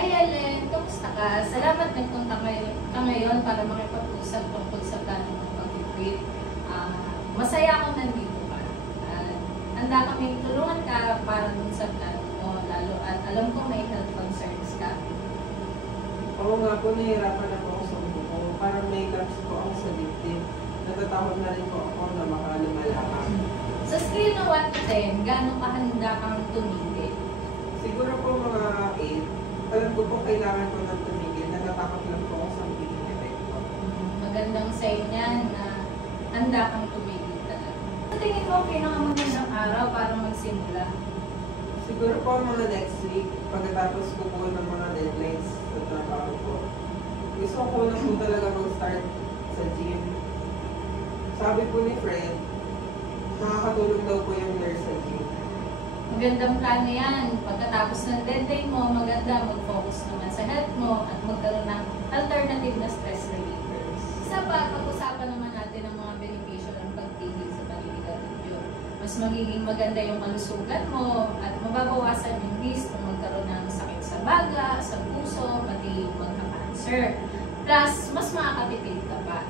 Hi Ellen, kamusta ka? Salamat nagpunta ka ngayon para makipag-usap tungkol sa plano ng pag-quit. Masaya akong nandito ka. Handa kaming tulungan ka para dun sa plano mo, lalo at alam ko may health concerns ka. Oo nga po, nahihirapan ako sa buko. Parang may gaps po ako sa dibdib. Natatakot na rin po ako na makalumala ka. Sa scale ng 1 to 10, gano'ng kahanda kang tumigil? Siguro po mga 8. Alam ko po kailangan ko ng tumigil. Natatakot lang po ako sa magiging epekto. Magandang sign yan na handa kang tumigil talaga. Sa tingin mo, pinakamagandang araw para magsimula? Siguro po mga next week, pagkatapos ko po ng mga deadlines sa trabaho ko. Gusto ko na po talaga mag-start sa gym. Sabi po ni Fred, nakakatulong daw po yung nurse sa gym. Magandang plano yan. Pagkatapos ng deadline mo, maganda mag-focus naman sa health mo at magkaroon ng alternative na stress relievers. Isa pa, pag-usapan naman natin ang mga benepisyo ng pagtigil sa paninigarilyo. Mas magiging maganda yung kalusugan mo at mababawasan yung risk na magkaroon ng sakit sa baga, sa puso, pati yung magka-cancer. Plus, mas makakatipid ka pa.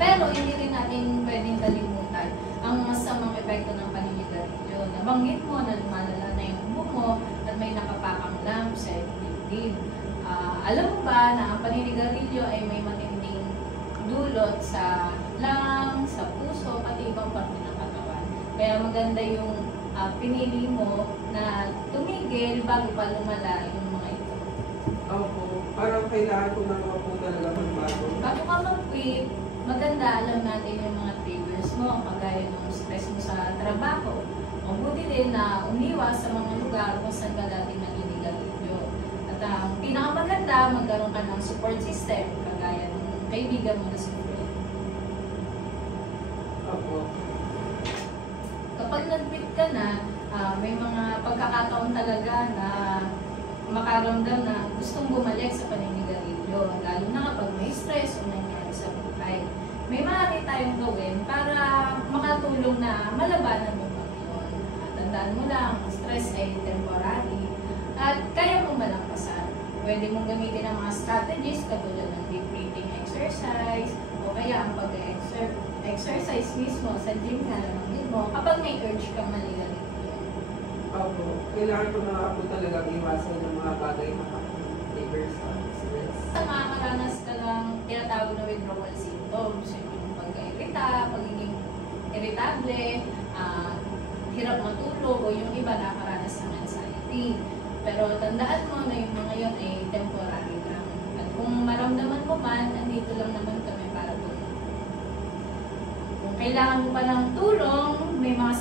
Pero hindi rin natin pwedeng kalimutan ang masamang epekto ng paninigarilyo. Nabanggit mo na lumalala na yung ubo mo at may nakapakang lump sa dibdib. Alam mo ba na ang paninigarilyo ay may matinding dulot sa lungs, sa puso, pati ibang parte ng katawan. Kaya maganda yung pinili mo na tumigil bago pa lumala yung mga ito. Opo, parang kailangan ko na naman po talaga magbago. Bago ka mag-quit, maganda alam natin yung mga triggers mo, kagaya ng stress mo sa trabaho. Mabuti din na umiwas sa mga lugar kung saan ka dati naninigarilyo. At ang pinakamaganda, magkaroon ka ng support system, kagaya ng kaibigan mo na si Fred. Opo. Kapag nag-quit ka na, may mga pagkakataon talaga na makaramdam na gustong bumalik sa paninigarilyo, lalo na kapag may stress o nangyari sa buhay. May maaari tayong gawin para makatulong na malabanan mo pa yun. Tandaan mo lang, stress ay temporary at kaya mo malampasan. Pwede mong gamitin ang mga strategies katulad ng deep breathing exercise o kaya ang pag-exercise mismo sa gym na nabanggit mo kapag may urge kang manigarilyo. Opo, kailangan ko na po talaga iwasan ng mga bagay na makakapag-trigger sa stress. Makakaranas ka lang tinatawag na withdrawal symptoms, yung pagka-irita, pagiging irritable, hirap matulog, o yung iba nakakaranas ng anxiety. Pero tandaan mo na yung mga yun ay temporary lang. At kung maramdaman mo man, andito lang naman kami para tulong. Kung kailangan mo pa ng tulong, may mga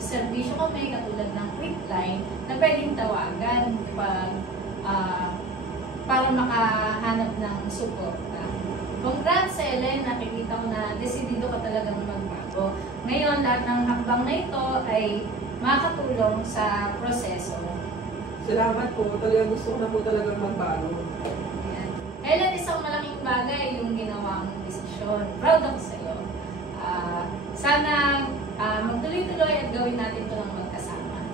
serbisyo kami katulad ng quick line na pwedeng tawagan para makahanap ng suporta. Congrats, Ellen, nakikita ko na desidido ka talagang magbago. Ngayon, lahat ng hakbang na ito ay makakatulong sa proseso. Salamat po, talaga gusto ko na po talagang magbago. Ayan. Ellen, isang malaking bagay yung ginawa mong desisyon. Proud ako sa'yo. Sana magtuloy-tuloy at gawin natin ito ng magkasama.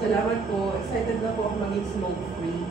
Salamat po, excited na po ako maging smoke-free.